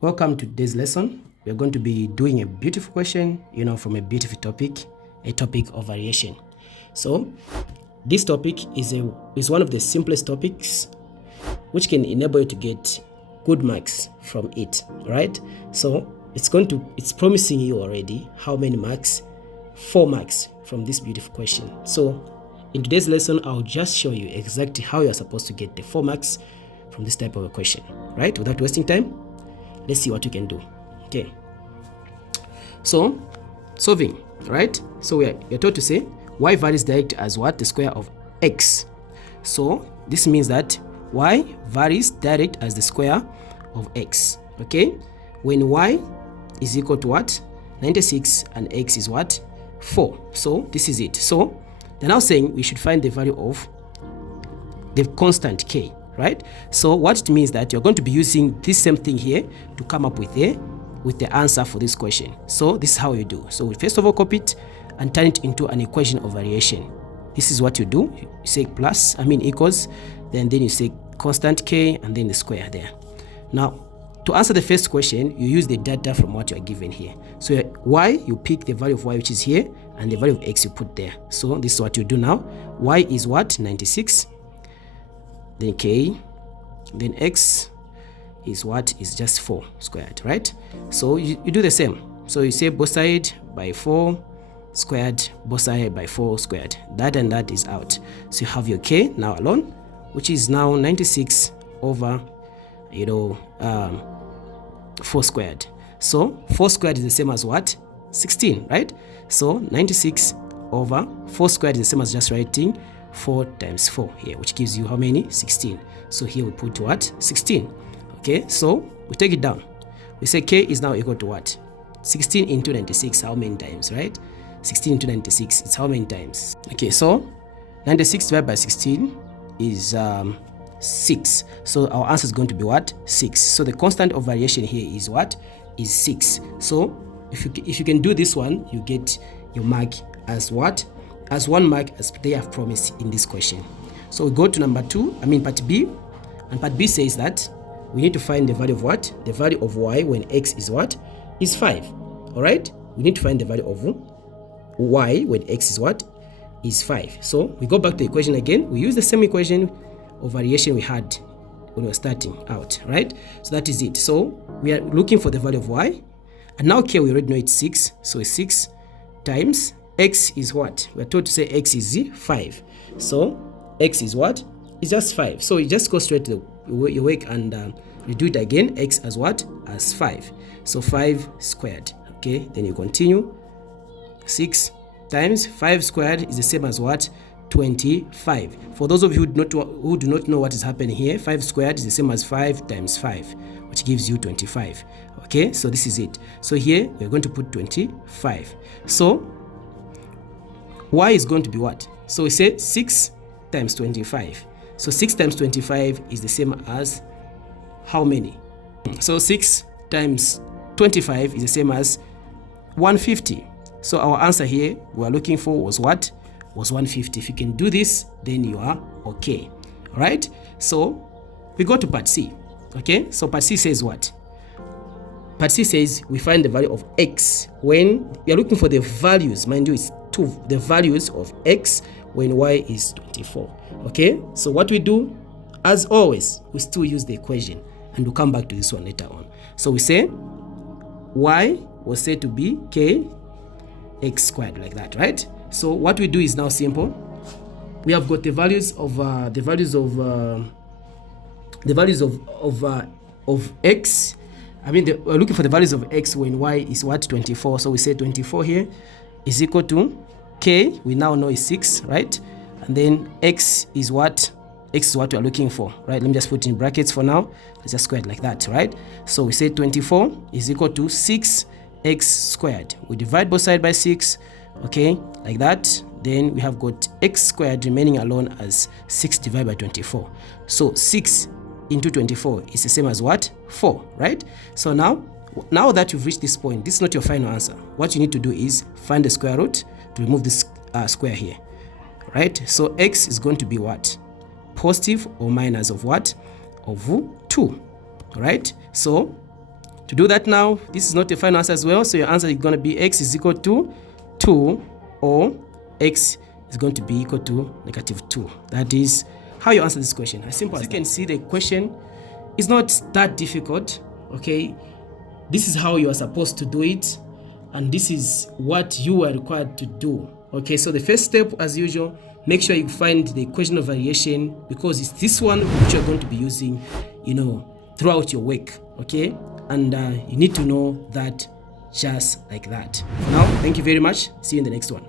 Welcome to today's lesson. We're going to be doing a beautiful question, from a beautiful topic, a topic of variation. So this topic is one of the simplest topics which can enable you to get good marks from it, right? So it's promising you already how many marks? 4 marks from this beautiful question. So in today's lesson, I'll just show you exactly how you're supposed to get the 4 marks from this type of a question, right? Without wasting time, let's see what we can do. Okay, so solving, right? So we're told to say y varies direct as what? The square of x. So this means that y varies direct as the square of x. Okay, when y is equal to what? 96 and x is what? 4. So this is it. So they're now saying we should find the value of the constant k, right? So what it means that you're going to be using this same thing here to come up with the answer for this question. So this is how you do. So we first of all copy it and turn it into an equation of variation. This is what you do. You say equals, then you say constant k and then the square there. Now to answer the first question, you use the data from what you are given here. So y, you pick the value of y which is here and the value of x you put there. So this is what you do now. Y is what? 96. Then k, then x is what? Is just 4 squared, right? So you do the same. So you say both side by 4 squared, both side by 4 squared. That and that is out. So you have your k now alone, which is now 96 over 4 squared. So 4 squared is the same as what? 16, right? So 96 over 4 squared is the same as just writing 4 times 4 here, which gives you how many? 16. So here we put what? 16. Okay, so we take it down. We say k is now equal to what? 16 into 96, how many times, right? 16 into 96, it's how many times? Okay, so 96 divided by 16 is 6. So our answer is going to be what? 6. So the constant of variation here is what? Is 6. So if you can do this one, you get your mark as what? As 1 mark as they have promised in this question. So we go to number 2, part B, and part B says that we need to find the value of what? The value of y when x is what? Is 5. All right? We need to find the value of y when x is what? Is 5. So we go back to the equation again. We use the same equation of variation we had when we were starting out, right? So that is it. So we are looking for the value of y, and now here we already know it's 6. So it's 6 times x is what? We're told to say x is 5. So x is what? It's just 5. So you just go straight to your work and you do it again. X as what? As 5. So 5 squared. Okay, then you continue. 6 times 5 squared is the same as what? 25. For those of you who do not know what is happening here, 5 squared is the same as 5 times 5, which gives you 25. Okay, so this is it. So here we're going to put 25. So y is going to be what? So we say 6 times 25. So 6 times 25 is the same as how many? So 6 times 25 is the same as 150. So our answer here we are looking for was what? Was 150. If you can do this, then you are okay. All right? So we go to part C. Okay? So part C says what? Part C says we find the value of x when we are looking for the values. Mind you, it's the values of x when y is 24. Okay, so what we do, as always, we still use the equation, and we'll come back to this one later on. So we say y was said to be k x squared, like that, right? So what we do is now simple. We have got the values of x. We're looking for the values of x when y is what? 24. So we say 24 here is equal to k, we now know is 6, right? And then x is what? X is what we're looking for, right? Let me just put in brackets for now. Let's just square it like that, right? So we say 24 is equal to 6x squared. We divide both sides by 6, okay, like that. Then we have got x squared remaining alone as 6 divided by 24. So 6 into 24 is the same as what? 4, right? So now that you've reached this point, this is not your final answer. What you need to do is find the square root to remove this square here, right? So x is going to be what? Positive or minus of what? Of 2, right? So To do that now, this is not a final answer as well, so your answer is going to be x is equal to 2 or x is going to be equal to -2. That is how you answer this question. As simple as you can see, the question is not that difficult, okay? This is how you are supposed to do it, and this is what you are required to do, okay? So the first step, as usual, make sure you find the equation of variation, because it's this one which you're going to be using, throughout your work, okay? And you need to know that just like that. For now, thank you very much. See you in the next one.